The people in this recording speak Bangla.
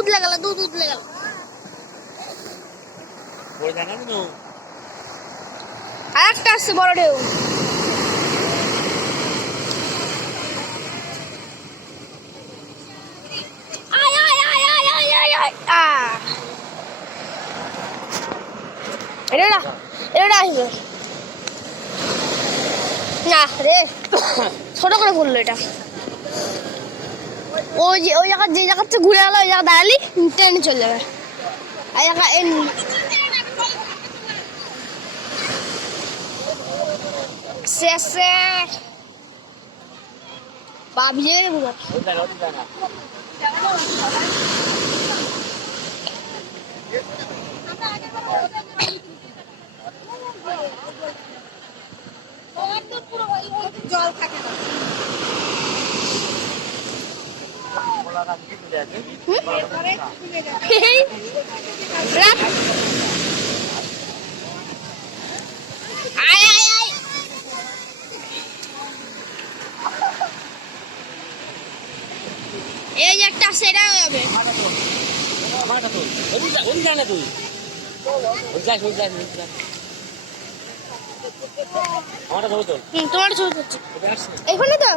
উতলে গেল, দুধ উতলে গেল। আর একটা আসছে বড় ঢেউ। এটা আসবে না রে, ছোট করে বললো এটা। ওই যে ওই জায়গা, যে জায়গাতে ঘুরে গেল ওই জায়গা দাঁড়ালি ট্রেনে চলে যাবে। এই জায়গা শেষে বাবিয়ে বুঝা জল থাকে না। এই যে একটা সেরা যাবে। তোমার ছবি এখানে তো